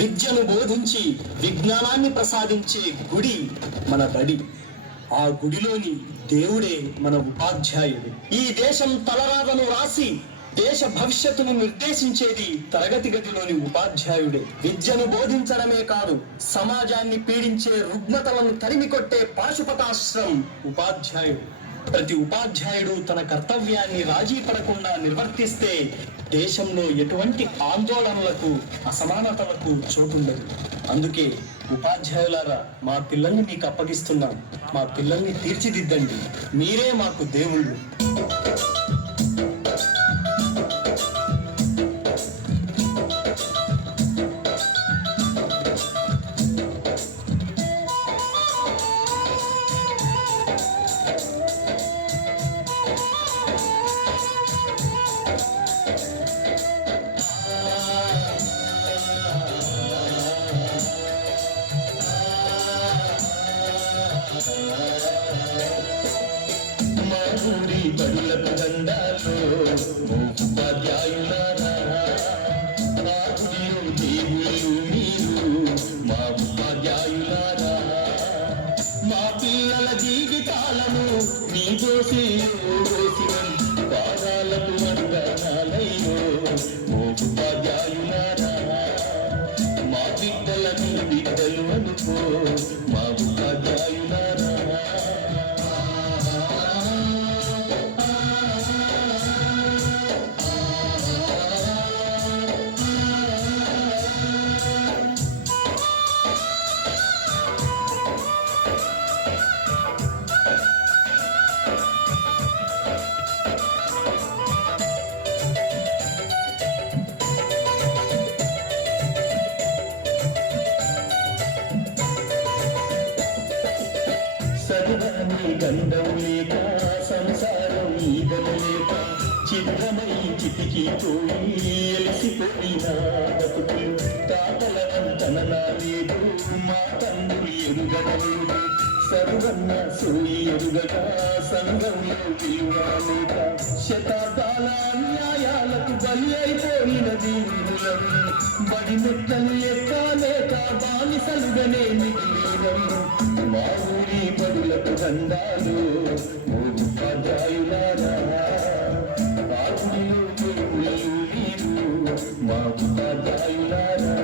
విద్యను బోధించి విజ్ఞానాన్ని ప్రసాదించే గుడి మన బడి. ఆ గుడిలోని దేవుడే మన ఉపాధ్యాయుడు. ఈ దేశం తలరాతను రాసి దేశ భవిష్యత్తును నిర్దేశించేది తరగతి గదిలోని ఉపాధ్యాయుడే. విద్యను బోధించడమే కాదు, సమాజాన్ని పీడించే రుగ్మతలను తరిమికొట్టే పాశుపతాశ్రం ఉపాధ్యాయుడు. ప్రతి ఉపాధ్యాయుడు తన కర్తవ్యాన్ని రాజీ పడకుండా నిర్వర్తిస్తే దేశంలో ఎటువంటి ఆందోళనలకు, అసమానతలకు చోటుండదు. అందుకే ఉపాధ్యాయులారా, మా పిల్లల్ని మీకు అప్పగిస్తున్నాం. మా పిల్లల్ని తీర్చిదిద్దండి. మీరే మాకు దేవుళ్ళు. మాధురి బడులకు దండాలు ఉపాధ్యాయులారా, మాధురిలో దేవుళ్ళు మీరు మా ఉపాధ్యాయులారా. మా పిల్లల జీవితాలను మీ దోసి పాదాలకు వందనాలయ్యో ఉపాధ్యాయులారా. మా బిడ్డలని బిడ్డలు అనుకో మా ఉపాధ్యాయులారా. సరిదాని గంధం లేక సంసారం ఈదలు లేక చిత్రమై చితికిపోయి ఎలిసిపోయిన బతుకులు. తాతల వంతనలా లేదు, మా తండ్రి ఎరుగడలేదు. సర్వన్న సోయి ఎరుగగా సంఘంలో విలువ లేక శతాబ్దాల అన్యాయాలకు బలి అయిపోయిన దీవులం. బడి మెట్టలు ఎక్కలేక బానిసలుగానే మిగిలినం. మా ఊరి బడులకు దండాలు ఉపాధ్యాయులారా. ఆ గుడిలో దేవుళ్ళు మీరు మా ఉపాధ్యాయులారా.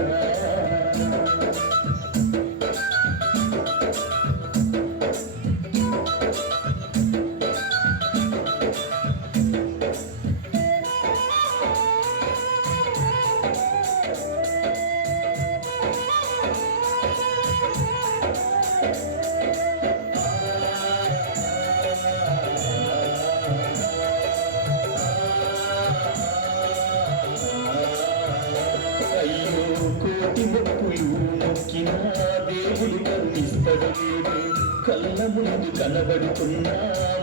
కోటి మొక్కులు మొక్కిన దేవుడు కరుణిస్తడలేదు. కళ్ళ ముందు కనబడుతున్న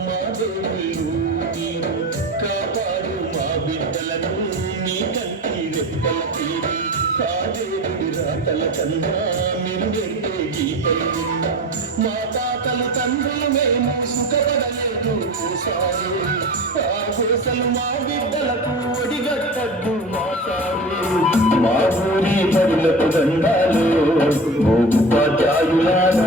మా దేవుళ్ళు మీరు కాపాడు మా బిడ్డలను మీ కంటి రెప్పల తీరి. కాదేవుడి రాతల కన్నా మీరు పెట్టే గీతలు విన్నా మా తాతలు తండ్రులు మేము సుఖపడలేదు సారు. ఆ గోసలు మా బిడ్డలకు ఒడిగట్టద్దు మా సారు. మా ఊరి బడులకు దండాలు ఉపాధ్యాయులారా.